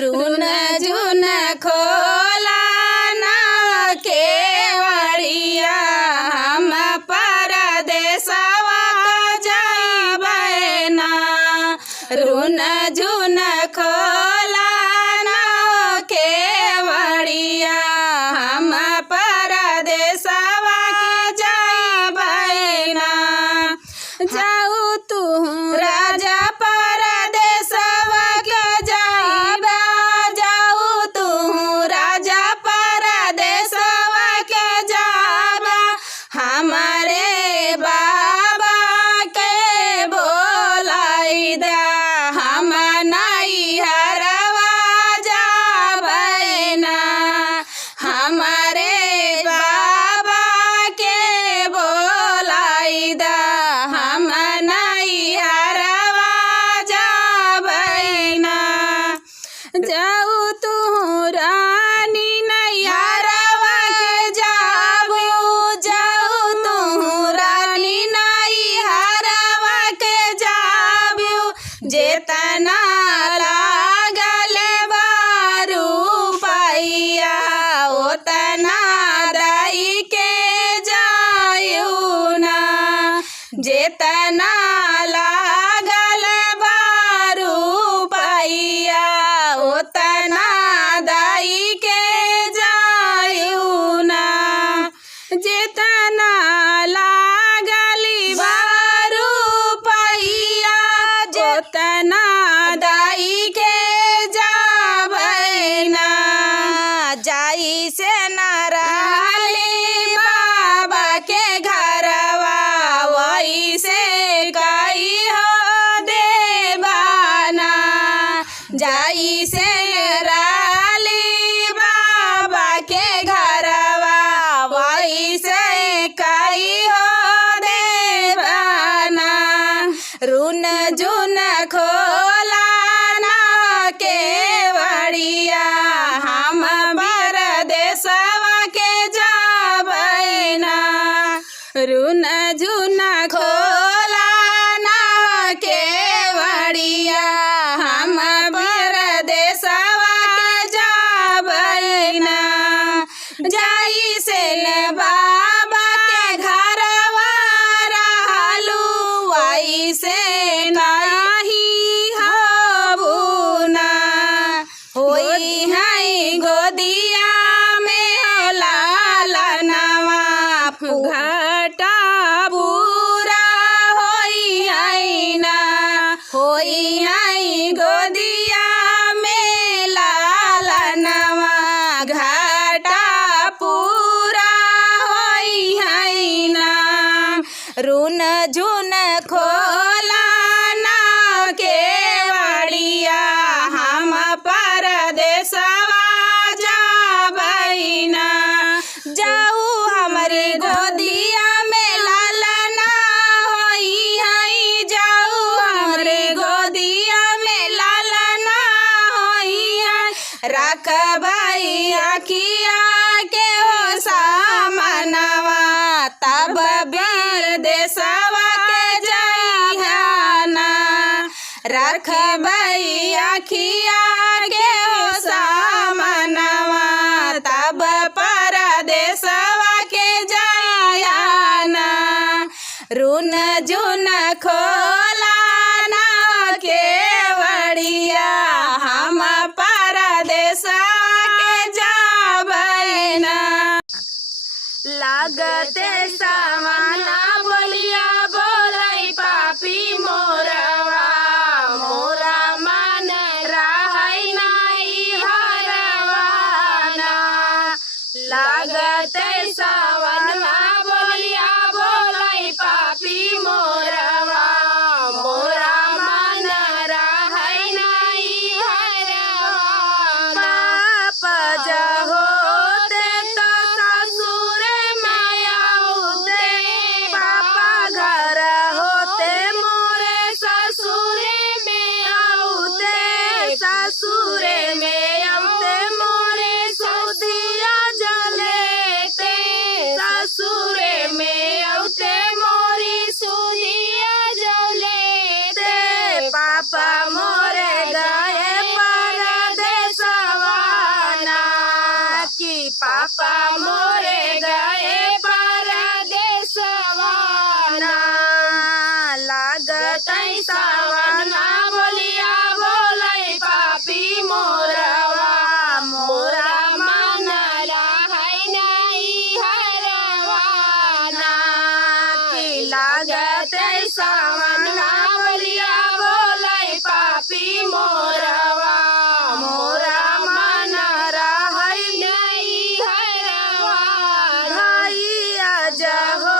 रून झुन खोला ना केवड़िया हम परदेसवा जइबै ना। रून झुन खोला ना केवड़िया हम परदेसवा जइबै ना। जाऊ तू राजा परदेसवा के जाइबा, जाऊ तू राजा परदेसवा के जाबा। हमारे बाबा के बोलाई दे हम नैहरवा जाबै ना। हमारे बाबा के बोलाई दे हम नैहरवा जाबै ना। जाऊ तू रानी नैहरवा के जाबू, जाऊ तू रानी नैहरवा के जाबू। जेतना लागल बारू पैया ओतना दई के जायू ना। जेतना लागल बारू पैया ओतना दई के जायू ना। जेतना लागली बारू पैया ओतना दई के जाबै ना। जाई से न रहली बाबा के घरवा वही से कई हो देवाना। जाई से रहली बाबा के घरवा वही से कई हो देवाना। रून झुन खोला ना केवड़िया हम परदेसवा के जाबै ना। रून झुन खोला ना केवड़िया हम परदेसवा के जाबै ना। जाई से बाबा के घरवा रहलू वही से नहीं हबू ना। होई है गोदिया में लालनवा घटा बुरा होई है ना। होई है गोदिया में लालनवा घटा पूरा होई है ना। रून झुन खोला ना केवड़िया हम परदेसवा जाबै ना। जाऊ हमरे गोदिया में लालना होई है, जाऊ हमरे गोदिया में लालना होई है। रखबै अखिया के हो सामनवा तब परदेसवा के जइहा ना। रखबै अखिया के हो सामनवा तब परदेसवा के जइहा ना। रून झुन खोला ना केवड़िया हम परदेसवा के जाबै ना। लागते सावना बोलिया बोलै पापी मोरवा, मोरा मन रहै नहीं हरवा ना। लागते सावनमा बोलिया बोलै पापी मोरवा, मोरा मन रहै नहीं हरवा ना। पाप जहोते त ससुर माया होते, पापा घर होते मोरे ससुर में आउते। ससुर में आउते मोरे सौदिया जलेते। ससुर में आउते मोरी सुदिया जलेते। पापा मोरे गए परदेस पापा मोरे गए परदेसवा ना लागत सावन माँ बोलिया बोले पापी मोरवा मोरा मन रहै नहीं हरवा ना कि लागत सावन माँ बोलिया बोले पापी मोरवा मोरा मन रहै नहीं हरवा भैया जहो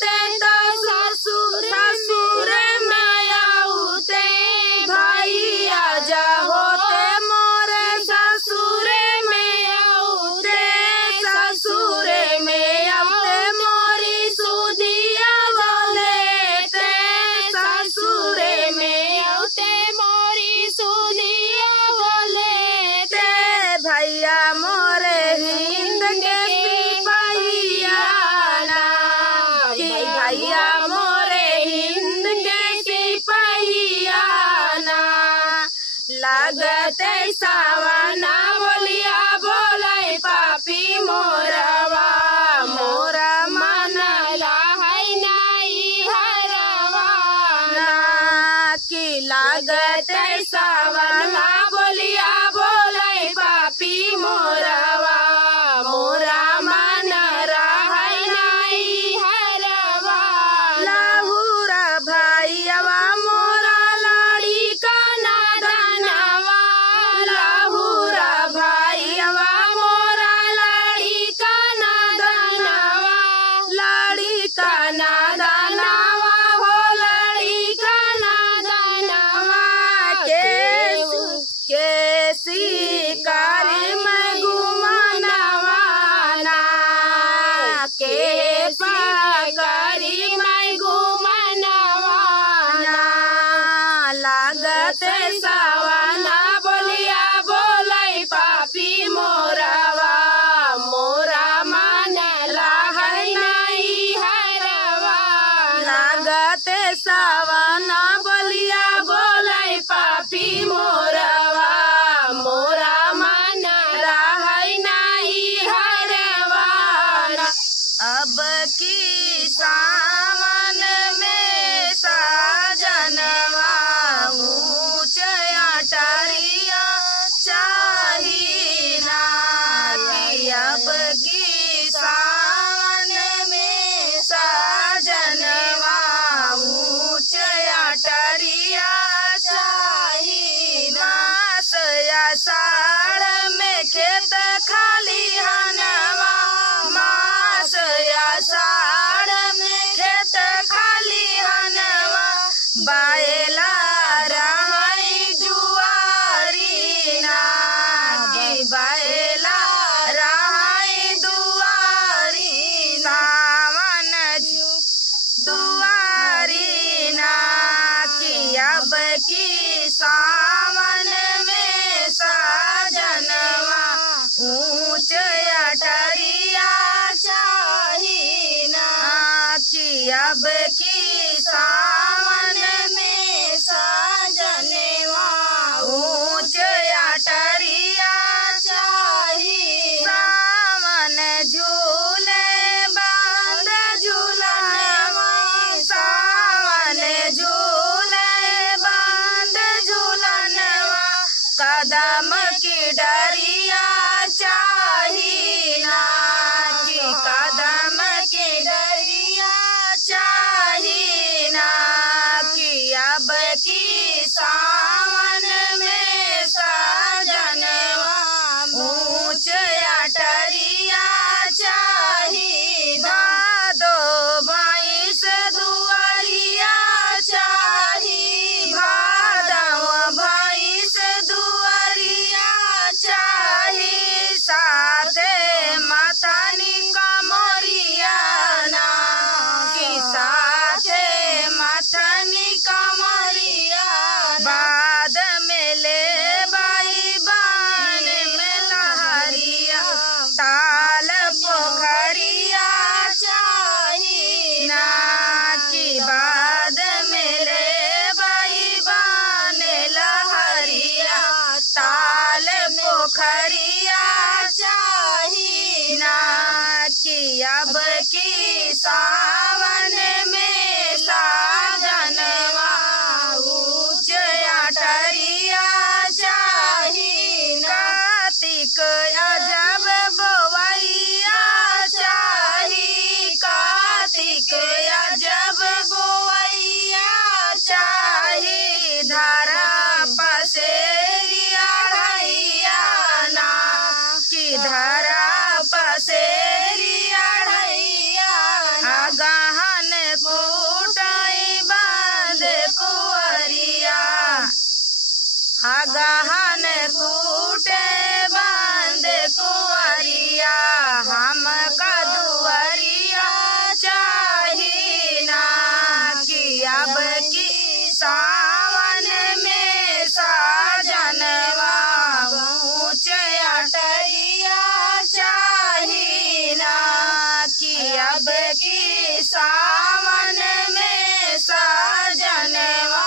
ते तो ससुर में आउते भैया जहो ते मोरे ससुर में आउते ससुर में आउते मोरी सुधिया बोलेते ससुर में आउते मोरी सुधिया बोलेते भैया मोरे हिंद के सिपहिया ना कि भैया मोरे हिंद के सिपहिया ना लागते सावना बोलिया बोले पापी मोरवा मोरा मन रहै नहीं हरवा ना कि लागते सावना बोलिया बोले पापी मोरवा मोरा मन रहै नहीं हरवा लहुरा भैयावा मोरा लाड़ी का नादनवा लहुरा भैयावा मोरा लाड़ी का नादनवा लाड़ी का नादनवा हो लाड़ी का नादनवा के शिकारी में घुमनवा ना के पकड़ी में घुमनवा ना लागत सावना बोलिया बोले पापी मोरवा मोरा मन रहै नहीं हरवा लागत सावना बोलिया बोले पापी मोरवा मोरा मन रहै नहीं हरवा अब की सावन में साजनवा ऊंच अटरिया चाही ना कि अब की सावन में साजनवा ऊंच अटरिया चाही मास आषाढ़ में खेत खाली हनवा मास आषाढ़ में खेत खाली हनवा बाएला रहै जुआरी ना कि बाएला रहै दुआरी सावन दुआरी ना कि अब की सावन में साजनवा ऊंच अटरिया चाही ना कि अब की सावन में साजनवा ऊंच अटरिया चाही सावन झूले बांध झूलनवा सावन झूले बांध झूलनवा कदम की डरिया चाही ना कि कदम की डरिया चाही ना कि अब की सावन में साजनवा ऊंच अटरिया चाही भादो भैंस दुआरिया चाही भादव भैंस दुआरिया चाही साथे मातानी कमरिया ना कि साथे माथनी कमरिया बाद में ले बाई बान में लहरिया ताल पोखरिया चाही ना कि बाद में ले बाई बान लहरिया ताल पोखरिया चाही ना कि अब की सावन में साजनवा ऊंच अटरिया चाही ना। कार्तिक अजब गोवैया चाही, कार्तिक अजब गोवैया चाही, धारा पसेरिया ढैया ना कि धारा पसेरिया ढैया ना। गहन फूटई बांध कुंवरिया, गहन फूटे बांध कुंवरिया, हम कदुवरिया चाही ना कि अब की सावन में साजनवा ऊंच अटरिया चाही ना कि अब की सावन में साजनवा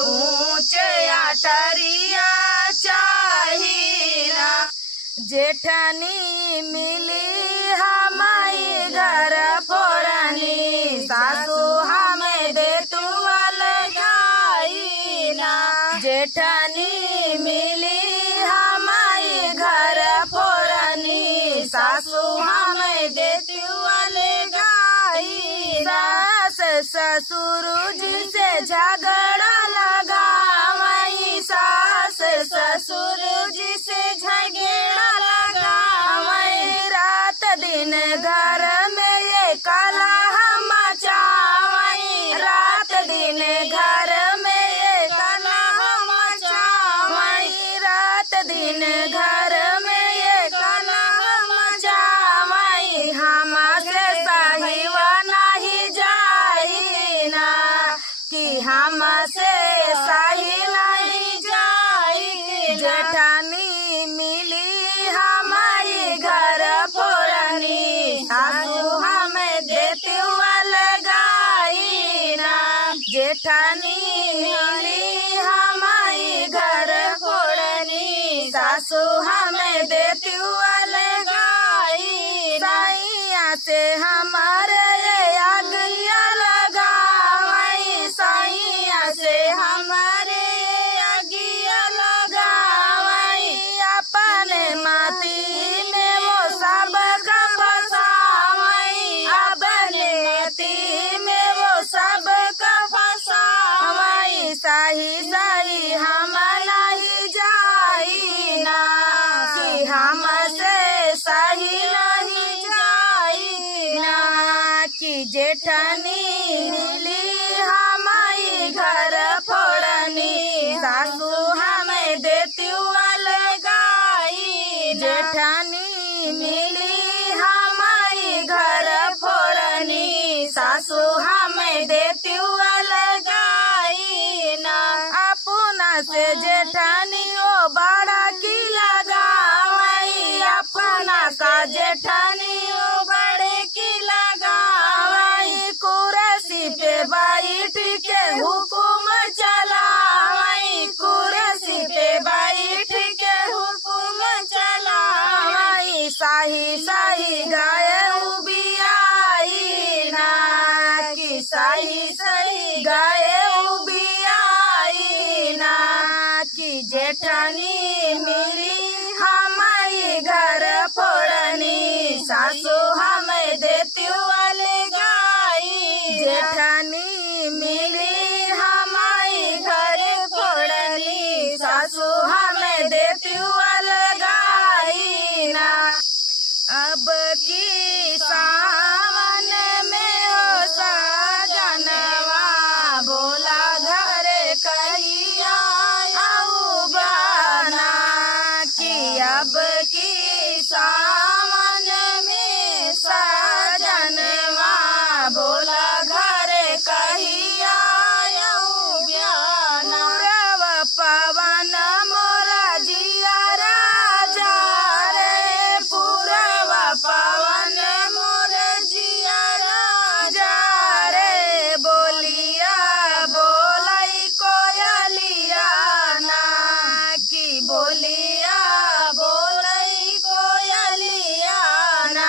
ऊंच अटरिया चाही ना। जेठनी मिली हमारी घर फोड़नी, सासू हमें दे तू अलगाई ना। जेठनी मिली हमारी घर फोड़नी, सासू हमें दे तू अलगाई ना। सास ससुर जी से झगड़ा लगावई, सास ससुर जी से झगड़ा लगावई, रात दिन घर में ये कलह मचावई, रात दिन घर में ये कलह मचावई, रात दिन घर में ये कलह मचावई। हमसे सहिवा नहीं जाई ना कि हमसे सही नहीं जाई। जेठानी मिली हमारी घर फोड़नी, सासू हमें देती अलगाई ना। जेठानी मिली हमारी घर फोड़नी, सासू हमें देती अलगाई। सैया से हमारे आगिया लगावई, सैया से हमारे आगिया लगावई, अपने माटी में वो सब का फसावई, अपने माटी में वो सब का फसावई। सही सही हम नहीं जाई ना कि हमसे सही नहीं जाई ना कि जेठनी मिली हमारी घर फोड़नी, सासू हमें देती अलगाई। जेठनी मिली हमारी घर फोड़नी, सासू हमें देती अलगाई ना। अपना से जेठानी ओ बड़ा की लगावई, अपना का जेठानी ओ बड़े की लगावई, कुर्सी पे बैठ के हुकुम चलावई, कुर्सी पे बैठ के हुकुम चलावई। सही सही गाय उबियाई ना कि सही सही गाय उबियाई ना कि जेठानी मिली हमारी घर फोड़नी, सासू हमें देती अलगाई। जेठानी मिली हमारी घर फोड़नी, सासू हमें देती अलगाई ना। अब की सावन में हो साजनवा बोला घर कहिया आऊ बना कि अब की सावन में साजनवा बोला घर कहिया आऊ बना। पूरब पवन मोरा जिया राजा रे, पूरब पवन मोर जिया राजा रे, बोलिया बोलाई कोयलिया ना कि बोलिया बोलाई कोयलिया ना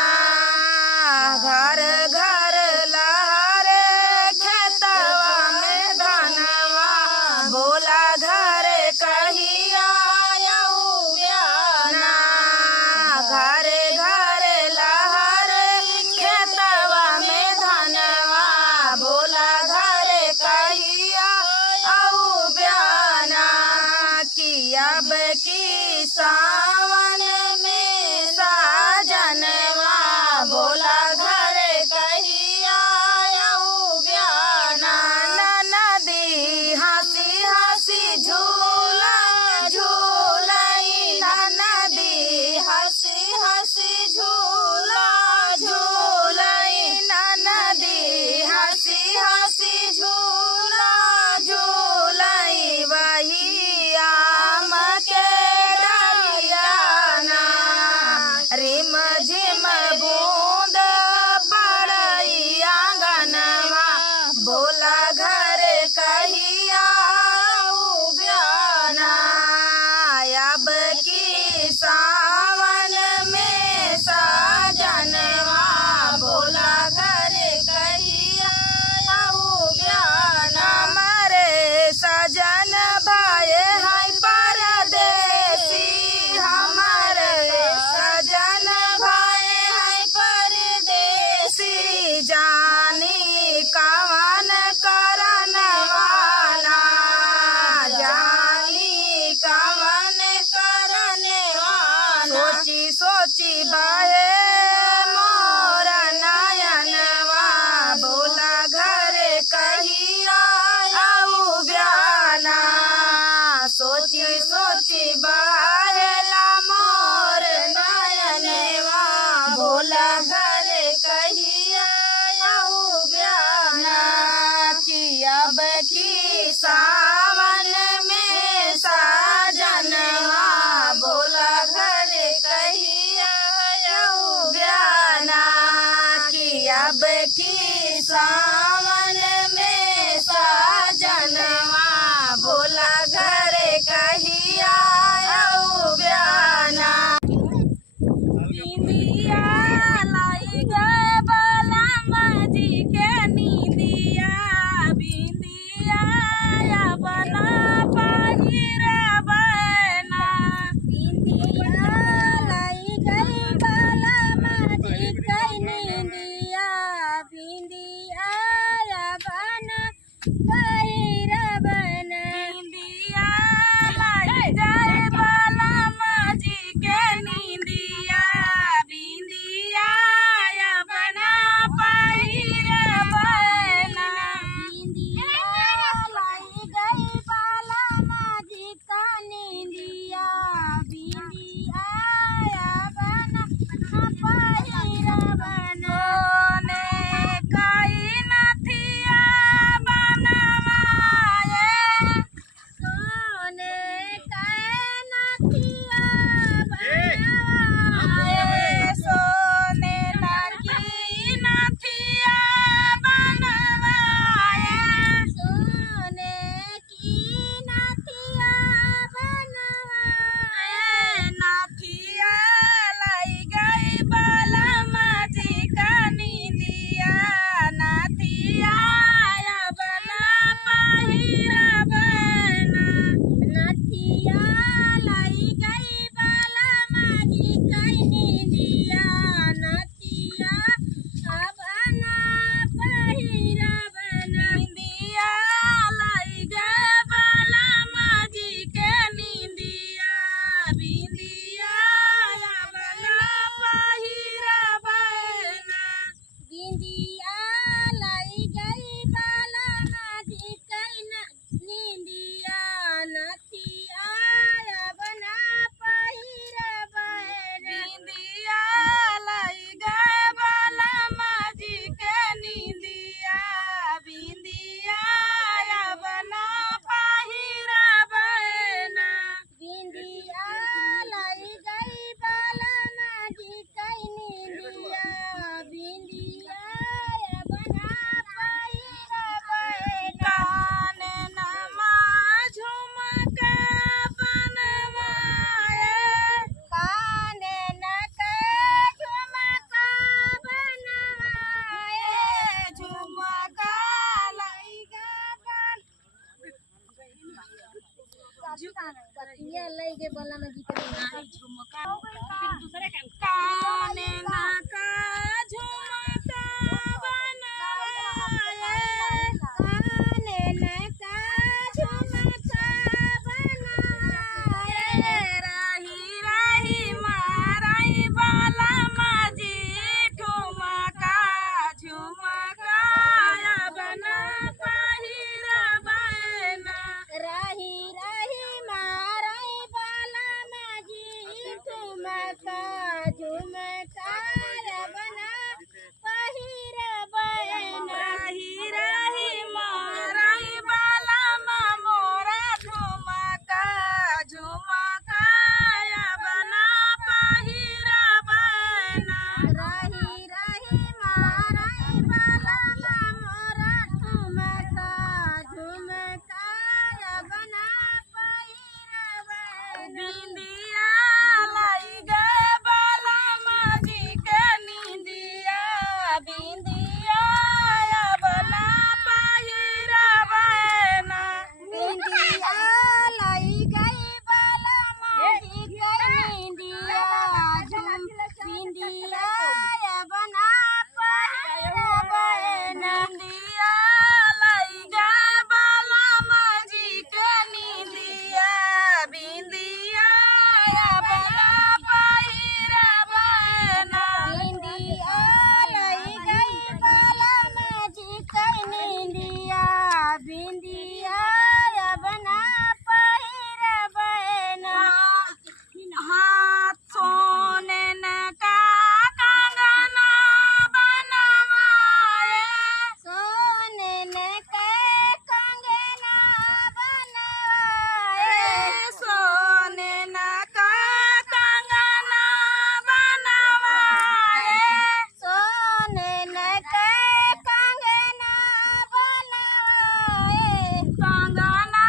सावन में साजनवा बोला घर कहिया आऊ ब्याना नदी हंसी हंसी झूला झूलाई नदी हंसी हंसी झूला झूलाई नदी हंसी हंसी झूला झूलाई वही आम के डरियाना रिम झिम बूंद पड़ई आंगनवा बोला घर कहिया आऊ ब्याना अब की सावन में साजनवा बोला घर कहिया आऊ ब्याना मारे सजन भाई है परदेसी हमारे सजन भाई है परदेसी जानी कवन करन वाला जानी कवन करन वाला सोची सोची बाहे मोर नयनवा बोला घर कहिया आऊ ब्याना सोची सोची बाहेला मोर नयनवा बोला घर कहिया आऊ ब्याना कि अब की सावन में साजनवा बोला घर कहिया आऊ ब्याना कि अब की सावन में साजनवा बोला घर कहिया आऊ ब्याना बिंदिया लाई गए बलम जी के नींदिया बिंदिया या बना पहिर बना बिंदिया लाई गई बलम जी के नींदिया बिंदिया या बना पहिर बना बिंदिया लाई गई बलम जी के नींदिया बिंदिया या बना पहिर बना बिंदिया लाई गई बलम जी का नींदिया बिंदिया या बना पहिर बना ने कई नथिया बनवाए सोने कई नथिया बनवाए सोने लगी नथिया बनवाए सोने की नथिया बनवाए नथिया लाई गई बलम जी का नींदिया नथिया या बना पहिर बना नथिया लाई गई बलम जी का नींदिया नथिया या बना पहिर बना निंदिया लाई गई बलम जी के नींदिया बिंदिया या बना पहिर बना बिंदिया लाई गई बलम जी के नींदिया नथिया या बना पहिर बना बिंदिया लाई गई बलम जी के नींदिया बिंदिया या बना पहिर बना बिंदिया लाई गई बलम जी के नींदिया बिंदिया या बना पहिर बना कान नमा झुमका बनवाए कान न के झुमका बनवाए झुमका लाई गई कतिया लई के बलम जी के नहीं झुमका कान ना का झुमका बनाए कान ना का झुमका बनाए राही का झुमका बना पहिरबैना रही रही मोरई बाला मोरा झुमका झुमका बना पहिरबैना रही रही मारई बाला मोरा झुमका झुमका बना पहिरबैना बिंदिया लाई गे बाला माजी के निंदिया बिंदिया बना पहिरबैना बिंदिया लाई गई बाला माजी के निंदिया बिंदिया बना पहिरबैना बिंदिया लाई गे बाला माजी के निंदिया बिंदिया बना पहिरबैना बिंदिया लाई गई बाला माजी के निंदिया बिंदिया बना पहिरबैना हाथ सोने न का कंगना बनवाए सोने ने के कंगना बनाए सोने न का कंगना बनवाए सोने ने के कंगना बनाए कंगना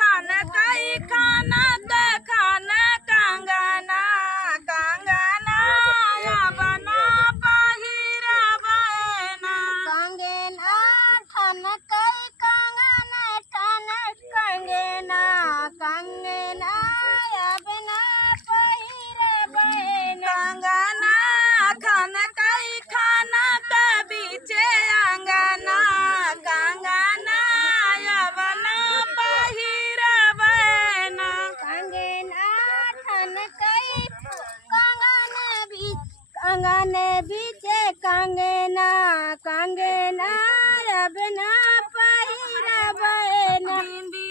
खान कई खाना ते खान कंगना कंगना बना पहिरबैना कंगना ठन कई कंगना ठन कंगना कंगना बना पहिरबैना कंगना खान कई खाना के बीचे अंगना कंगना बना पहिरबैना कंगना ठन कई कंगन बीचे कंगना कंगना बना पहिरबैना बिंदी